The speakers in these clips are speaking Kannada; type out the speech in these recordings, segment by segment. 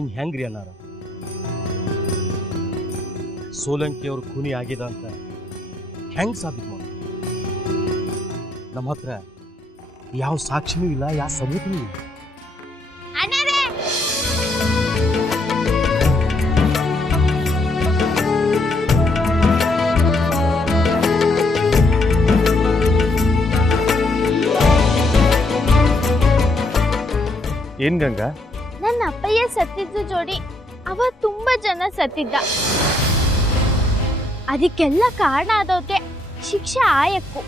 ಇನ್ ಹೆಂಗ್ರಿ ಅನ್ನಾರ ಸೋಲಂಕಿ ಅವ್ರ ಖೂನಿ ಆಗಿದೆ ಅಂತ ಹೆಂಗ್ ಸಾಬೀತು ಮಾಡಿ? ನಮ್ಮ ಹತ್ರ ಯಾವ ಸಾಕ್ಷಿನೂ ಇಲ್ಲ, ಯಾವ ಸಬೂತನೂ ಇಲ್ಲ. ಏನ್ ಗಂಗಾ? ನನ್ನ ಅಪ್ಪಯ್ಯ ಸತ್ತಿದ್ದು ಜೋಡಿ ಅವ ತುಂಬಾ ಜನ ಸತ್ತಿದ್ದ. ಅದಕ್ಕೆಲ್ಲ ಕಾರಣ ಆದವ್ರಿಗೆ ಶಿಕ್ಷೆ ಆಯಕ್ಕು.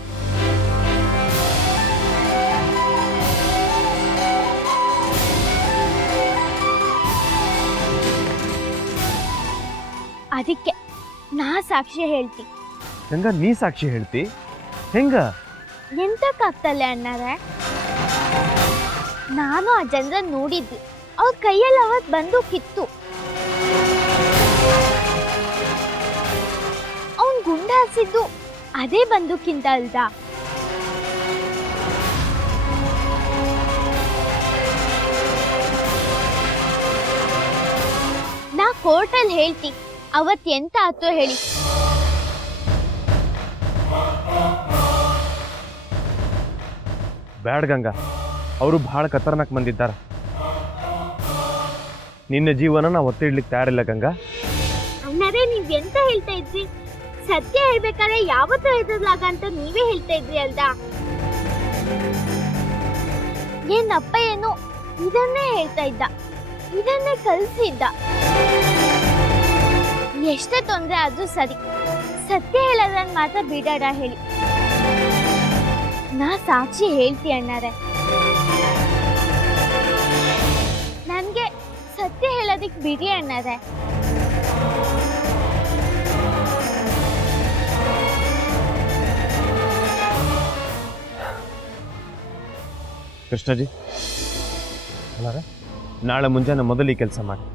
ಅದಕ್ಕೆ ನಾ ಸಾಕ್ಷಿ ಹೇಳ್ತಿ. ಗಂಗಾ, ನೀ ಸಾಕ್ಷಿ ಹೇಳ್ತಿ? ಹೆಂಗ? ಎಂತಕ್ಕಾಗ್ತಲ್ಲ ಅಣ್ಣಾರೆ, ನಾನು ಆ ಜನರ ನೋಡಿದ್ದೆ. ಅವ್ರ ಕೈಯಲ್ಲಿ ಅವತ್ ಬಂದೂಕಿತ್ತು. ಅವನ್ ಗುಂಡ ಹಾಸಿದ್ದು ಅದೇ ಬಂದೂಕಿಂತ ಅಲ್ದ? ನಾ ಕೋರ್ಟಲ್ಲಿ ಹೇಳ್ತಿ ಅವತ್ ಎಂತ ಆತೋ ಹೇಳಿ. ಬ್ಯಾಡ್ ಗಂಗಾ, ಅವರು ಬಹಳ ಖತರ್ನಾಕ್ ಬಂದಿದ್ದಾರೆ. ನಿನ್ನ ಜೀವನ ನಾ ಒತ್ತಿಡ್ಲಿಕ್ಕೆ ತಯಾರಿಲ್ಲ ಗಂಗಾ. ಅಣ್ಣರೇ, ನೀವ್ ಎಂತ ಹೇಳ್ತಾ ಇದ್ರಿ? ಸತ್ಯ ಹೇಳ್ಬೇಕಾದ್ರೆ ಯಾವತ್ತೂ ಎದುರ್ಲಾಗ ಅಂತ ನೀವೇ ಹೇಳ್ತಾ ಇದ್ರಿ ಅಲ್ದಾ? ಏನಪ್ಪ ಏನು ಇದನ್ನೇ ಹೇಳ್ತಾ ಇದ್ದ, ಇದನ್ನೇ ಕಲ್ಸಿದ್ದ. ಎಷ್ಟೇ ತೊಂದ್ರೆ ಆದ್ರೂ ಸರಿ, ಸತ್ಯ ಹೇಳೋದನ್ನ ಮಾತ್ರ ಬಿಡಾಡ ಹೇಳಿ. ನಾ ಸಾಕ್ಷಿ ಹೇಳ್ತಿ ಅಣ್ಣಾರೆ. ನನ್ಗೆ ಸತ್ಯ ಹೇಳೋದಿಕ್ ಬಿಡಿ ಅಣ್ಣಾರೆ. ಕೃಷ್ಣಜಿ, ನಾಳೆ ಮುಂಜಾನೆ ಮೊದಲು ಈ ಕೆಲಸ ಮಾಡಿ.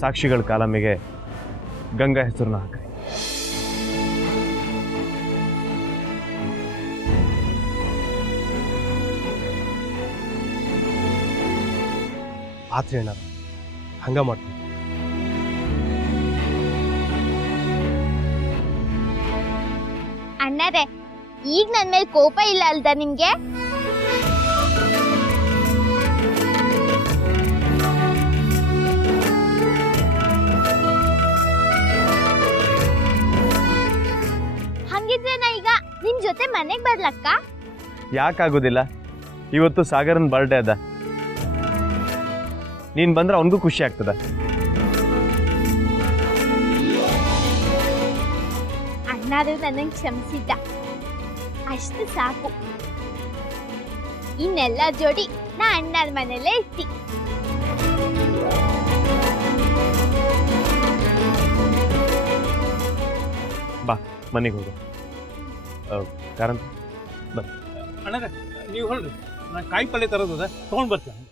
ಸಾಕ್ಷಿಗಳ ಕಾಲಮಿಗೆ ಗಂಗಾ ಹೆಸರನ್ನ ಹಾಕ್ರಿ. ಆತ್ರಿ ಅಣ್ಣ, ಹಂಗ ಮಾಡ್ತೀನಿ. ಅಣ್ಣಾರೆ, ಈಗ ನನ್ ಮೇಲೆ ಕೋಪ ಇಲ್ಲ ಅಲ್ದ ನಿಮ್ಗೆ? ಹಂಗಿದ್ರೆ ನಾ ಈಗ ನಿಮ್ ಜೊತೆ ಮನೆಗ್ ಬರ್ಲಕ್ಕ? ಯಾಕಾಗೋದಿಲ್ಲ? ಇವತ್ತು ಸಾಗರನ್ ಬರ್ಡೇ ಅದ. ನೀನ್ ಬಂದ್ರೆ ಅವನಿಗೂ ಖುಷಿ ಆಗ್ತದ. ಅಣ್ಣಾರು ನನ್ನ ಕ್ಷಮಿಸಿದ್ದ, ಅಷ್ಟು ಸಾಕು. ಇನ್ನೆಲ್ಲ ಜೋಡಿ ನಾ ಅಣ್ಣಾರ ಮನೆಯಲ್ಲೇ ಇರ್ತಿ. ಬಾ, ಮನೆಗೆ ಹೋಗು. ಕಾರಣ ಅಣ್ಣಾರ, ನೀವು ಹೊಳ್ರಿ, ನಾನು ಕಾಯಿ ಪಲ್ಯ ತರೋದದ, ತೊಗೊಂಡು ಬರ್ತೀನಿ.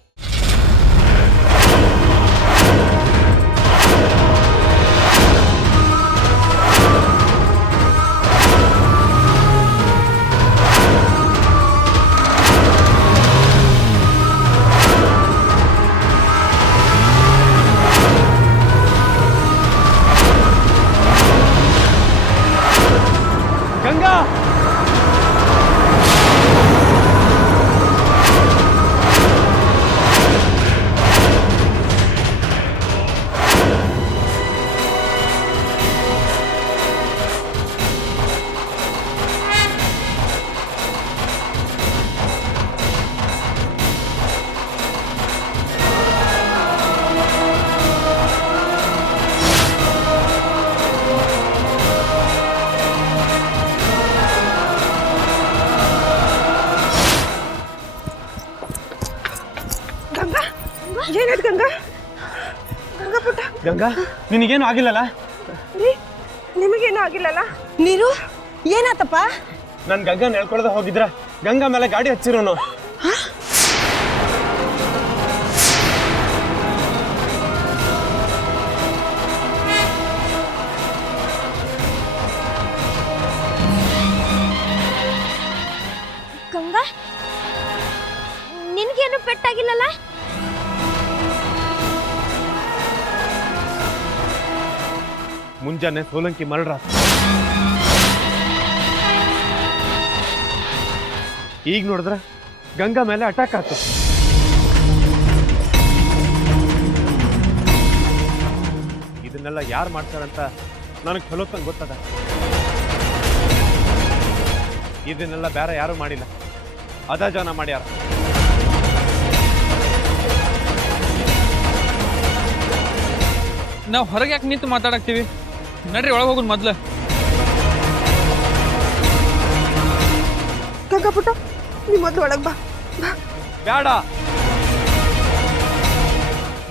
ಗಂಗಾ, ಏನಾಯ್ತು ಗಂಗಾ? ಗಂಗಾ ಪುಟ್ಟ, ಗಂಗಾ, ನಿನಗೇನು ಆಗಿಲ್ಲಲ್ಲ? ನಿಮಗೇನು ಆಗಿಲ್ಲಲ್ಲ? ನೀರು ಏನಾತಪ್ಪ? ನನ್ ಗಂಗಾ ನೆಳ್ಕೊಳ್ದ ಹೋಗಿದ್ರ ಗಂಗಾ ಮೇಲೆ ಗಾಡಿ ಹಚ್ಚಿರೋನು. ಗಂಗಾ, ನಿನ್ಗೇನು ಪೆಟ್ಟಾಗಿಲ್ಲಲ್ಲ? ಮುಂಜಾನೆ ಸೋಲಂಕಿ ಮರಳ ಈಗ ನೋಡಿದ್ರೆ ಗಂಗಾ ಮೇಲೆ ಅಟ್ಯಾಕ್ ಆಯ್ತು. ಇದನ್ನೆಲ್ಲ ಯಾರು ಮಾಡ್ತಾರಂತ ನನಗೆ ಚಲೋತ್ತಂಗೆ ಗೊತ್ತದ. ಇದನ್ನೆಲ್ಲ ಬೇರೆ ಯಾರು ಮಾಡಿಲ್ಲ, ಅದ ಜನ ಮಾಡ್ಯಾರ. ನಾವು ಹೊರಗೆ ಯಾಕೆ ನಿಂತು ಮಾತಾಡಕ್ತೀವಿ? ನಡ್ರಿ ಒಳಗೆ ಹೋಗೋದು ಮೊದ್ಲು. ಗಂಗಾ ಪುಟ್ಟ ನೀ ಮೊದ್ಲು ಒಳಗ್ ಬಾ. ಬೇಡ,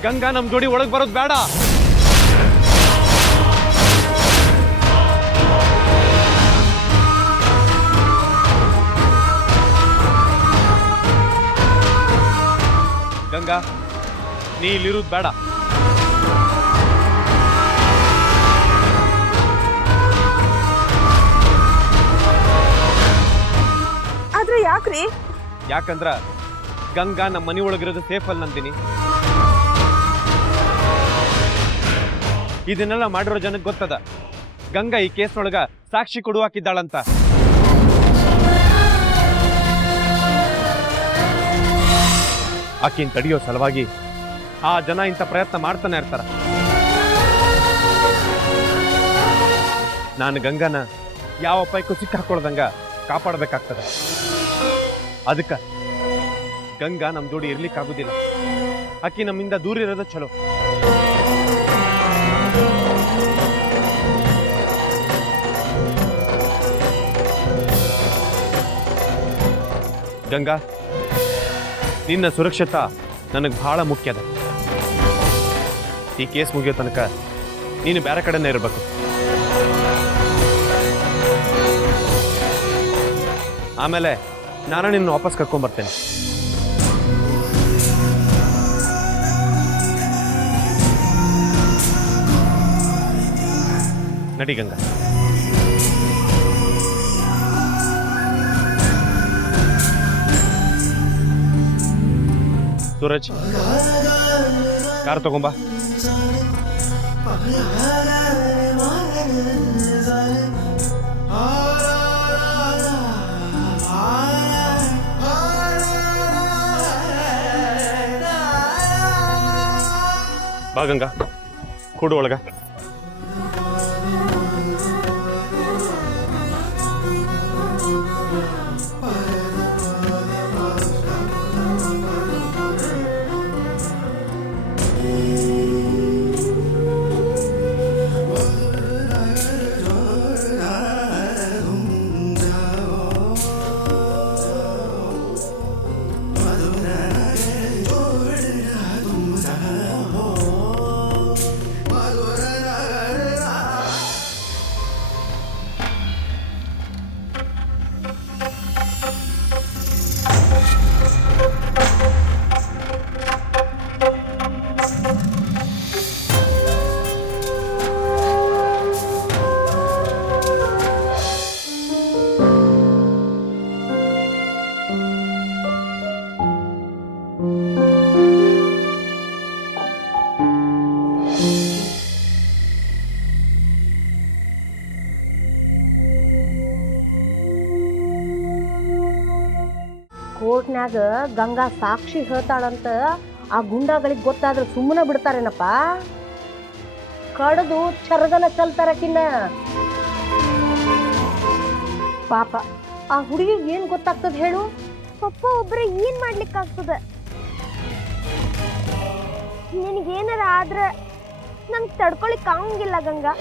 ಗಂಗಾ ನಮ್ ಜೋಡಿ ಒಳಗೆ ಬರೋದು ಬೇಡ. ಗಂಗಾ, ನೀ ಇಲ್ಲಿರೋದು ಬೇಡ. ಆದ್ರೆ ಯಾಕ್ರಿ? ಯಾಕಂದ್ರ ಗಂಗಾ ನಮ್ಮ ಮನೆ ಒಳಗಿರೋದು ಸೇಫ್ ಅಲ್ಲ ನಂದಿನಿ. ಇದನ್ನೆಲ್ಲ ಮಾಡಿರೋ ಜನಕ್ಕೆ ಗೊತ್ತದ ಗಂಗಾ ಈ ಕೇಸ್ನೊಳಗ ಸಾಕ್ಷಿ ಕೊಡುವಾಕಿದ್ದಾಳಂತ. ಆಕಿನ್ ತಡೆಯೋ ಸಲುವಾಗಿ ಆ ಜನ ಇಂಥ ಪ್ರಯತ್ನ ಮಾಡ್ತಾನೆ ಇರ್ತಾರ. ನಾನು ಗಂಗಾನ ಯಾವ ಅಪಾಯಕ್ಕೂ ಸಿಕ್ಕ ಹಾಕೊಳ್ದಂಗ ಕಾಪಾಡಬೇಕಾಗ್ತದೆ. ಅದಕ್ಕೆ ಗಂಗಾ ನಮ್ ಜೋಡಿ ಇರ್ಲಿಕ್ಕಾಗುದಿಲ್ಲ. ಆಕಿ ನಮ್ಮಿಂದ ದೂರ ಇರೋದು ಚಲೋ. ಗಂಗಾ, ನಿನ್ನ ಸುರಕ್ಷತಾ ನನಗೆ ಬಹಳ ಮುಖ್ಯ ಅದ. ಈ ಕೇಸ್ ಮುಗಿಯೋ ತನಕ ನೀನು ಬೇರೆ ಕಡೆನೇ ಇರಬೇಕು. ಆಮೇಲೆ ನಾನು ನಿನ್ನ ವಾಪಸ್ ಕರ್ಕೊಂಡ್ಬರ್ತೇನೆ. ನಡಿ ಗಂಗಾ. ಸೂರಜ್, ಕಾರ್ ತಗೊಂಬ. ಬಾ ಗಂಗಾ, ಕೂಡು ಒಳಗ. ಕೋರ್ಟ್ನ್ಯಾಗ ಗಂಗಾ ಸಾಕ್ಷಿ ಹೇಳ್ತಾಳಂತ ಆ ಗುಂಡಾಗಳಿಗೆ ಗೊತ್ತಾದ್ರೆ ಸುಮ್ಮನೆ ಬಿಡ್ತಾರೇನಪ್ಪ? ಕಡ್ದು ಚರ್ಗನ ಚಲ್ತಾರಕಿನ್ನ. ಪಾಪ ಆ ಹುಡುಗಿಗೆ ಏನ್ ಗೊತ್ತಾಗ್ತದ ಹೇಳು? ಪಪ್ಪ ಒಬ್ರೆ ಏನ್ ಮಾಡ್ಲಿಕ್ಕಾಗ್ತದ? ನಿನಗೇನಾರ ಆದ್ರೆ ನಂಗೆ ತಡ್ಕೊಳಿಕ್ ಆಗಂಗಿಲ್ಲ ಗಂಗಾ.